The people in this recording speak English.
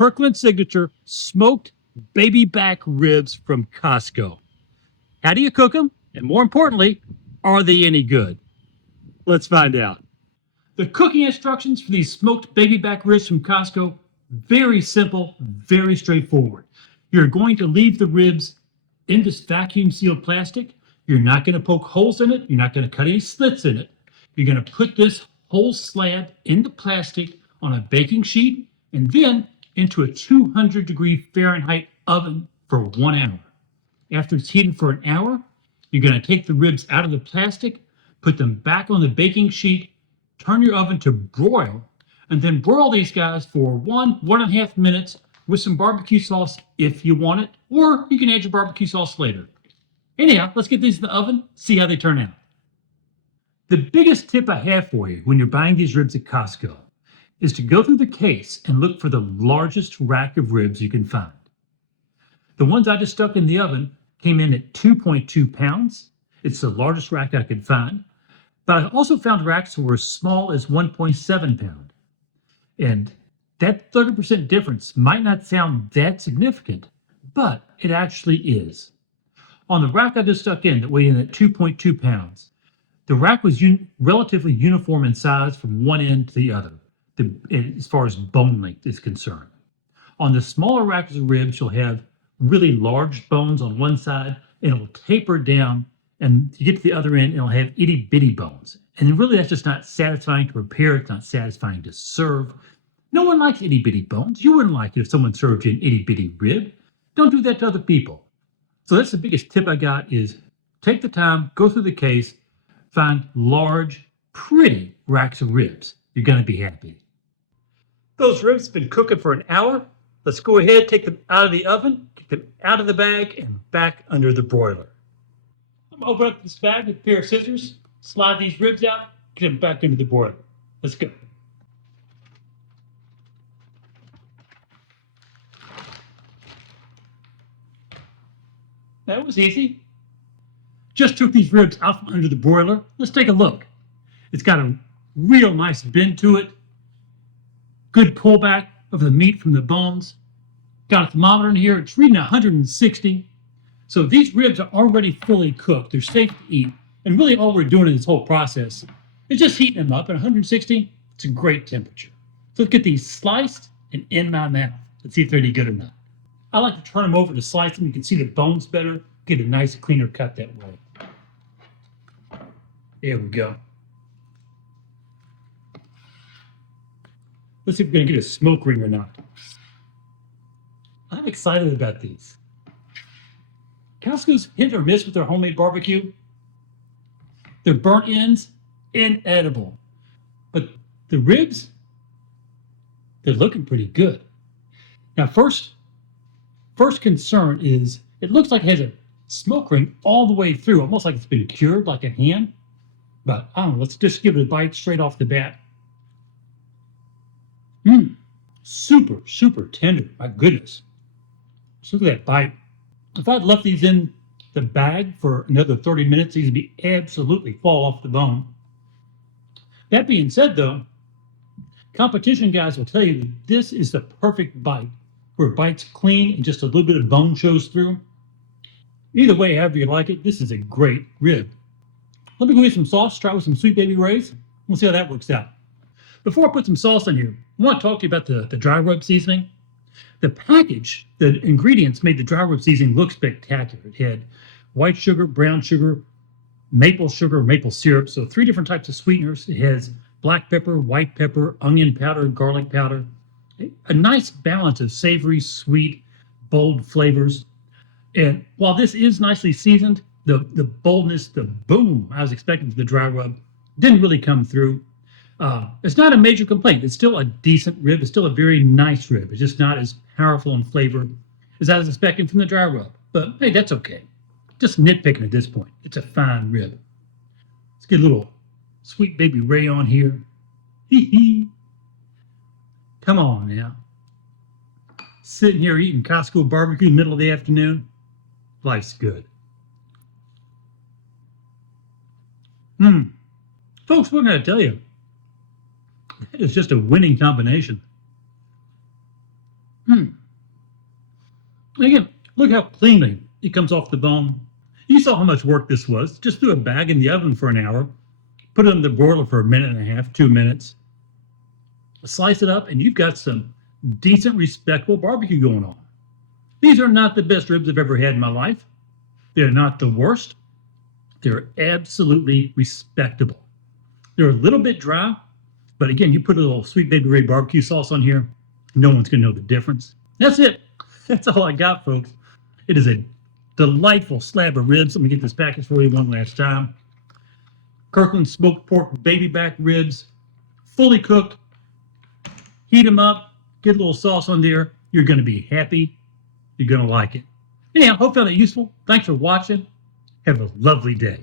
Kirkland Signature Smoked Baby Back Ribs from Costco. How do you cook them? And more importantly, are they any good? Let's find out. The cooking instructions for these smoked baby back ribs from Costco, very simple, very straightforward. You're going to leave the ribs in this vacuum sealed plastic. You're not going to poke holes in it. You're not going to cut any slits in it. You're going to put this whole slab in the plastic on a baking sheet and then into a 200-degree Fahrenheit oven for 1 hour. After it's heated for an hour, you're going to take the ribs out of the plastic, put them back on the baking sheet, turn your oven to broil, and then broil these guys for 1.5 minutes with some barbecue sauce if you want it, or you can add your barbecue sauce later. Anyhow, let's get these in the oven, see how they turn out. The biggest tip I have for you when you're buying these ribs at Costco is to go through the case and look for the largest rack of ribs you can find. The ones I just stuck in the oven came in at 2.2 pounds. It's the largest rack I could find. But I also found racks that were as small as 1.7 pound. And that 30% difference might not sound that significant, but it actually is. On the rack I just stuck in that weighed in at 2.2 pounds, the rack was relatively uniform in size from one end to the other, as far as bone length is concerned. On the smaller racks of ribs, you'll have really large bones on one side, and it'll taper down, and you get to the other end, it'll have itty bitty bones. And really, that's just not satisfying to prepare. It's not satisfying to serve. No one likes itty bitty bones. You wouldn't like it if someone served you an itty bitty rib. Don't do that to other people. So that's the biggest tip I got is take the time, go through the case, find large, pretty racks of ribs. You're going to be happy. Those ribs have been cooking for an hour. Let's go ahead, take them out of the oven, get them out of the bag, and back under the broiler. I'm going to open up this bag with a pair of scissors, slide these ribs out, get them back into the broiler. Let's go. That was easy. Just took these ribs out from under the broiler. Let's take a look. It's got a real nice bend to it. Good pullback of the meat from the bones. Got a thermometer in here. It's reading 160. So these ribs are already fully cooked. They're safe to eat. And really all we're doing in this whole process is just heating them up at 160. It's a great temperature. So let's get these sliced and in my mouth. Let's see if they're any good or not. I like to turn them over to slice them. You can see the bones better. Get a nice, cleaner cut that way. There we go. Let's see if we're going to get a smoke ring or not. I'm excited about these. Costco's hit or miss with their homemade barbecue. Their burnt ends, inedible. But the ribs, they're looking pretty good. Now, first concern is it looks like it has a smoke ring all the way through, almost like it's been cured like a ham. But I don't know, let's just give it a bite straight off the bat. Super, super tender. My goodness. Just look at that bite. If I'd left these in the bag for another 30 minutes, these would be absolutely fall off the bone. That being said, though, competition guys will tell you that this is the perfect bite, where it bites clean and just a little bit of bone shows through. Either way, however you like it, this is a great rib. Let me go get some sauce, try with some Sweet Baby Ray's. We'll see how that works out. Before I put some sauce in here, I want to talk to you about the dry rub seasoning. The package, the ingredients made the dry rub seasoning look spectacular. It had white sugar, brown sugar, maple syrup, so 3 different types of sweeteners. It has black pepper, white pepper, onion powder, garlic powder. A nice balance of savory, sweet, bold flavors. And while this is nicely seasoned, the boldness, the boom I was expecting from the dry rub didn't really come through. It's not a major complaint. It's still a decent rib. It's still a very nice rib. It's just not as powerful in flavor as I was expecting from the dry rub. But hey, that's okay. Just nitpicking at this point. It's a fine rib. Let's get a little Sweet Baby Ray on here. Hee hee. Come on now. Sitting here eating Costco barbecue in the middle of the afternoon. Life's good. Folks, what can I tell you? It's just a winning combination. Mm. Again, look how cleanly it comes off the bone. You saw how much work this was. Just threw a bag in the oven for an hour, put it in the broiler for a minute and a half, 2 minutes, slice it up, and you've got some decent, respectable barbecue going on. These are not the best ribs I've ever had in my life. They're not the worst. They're absolutely respectable. They're a little bit dry, but again, you put a little Sweet Baby Ray barbecue sauce on here, no one's going to know the difference. That's it. That's all I got, folks. It is a delightful slab of ribs. Let me get this package for you one last time. Kirkland Smoked Pork Baby Back Ribs, fully cooked. Heat them up, get a little sauce on there. You're going to be happy. You're going to like it. Anyhow, hope you found it useful. Thanks for watching. Have a lovely day.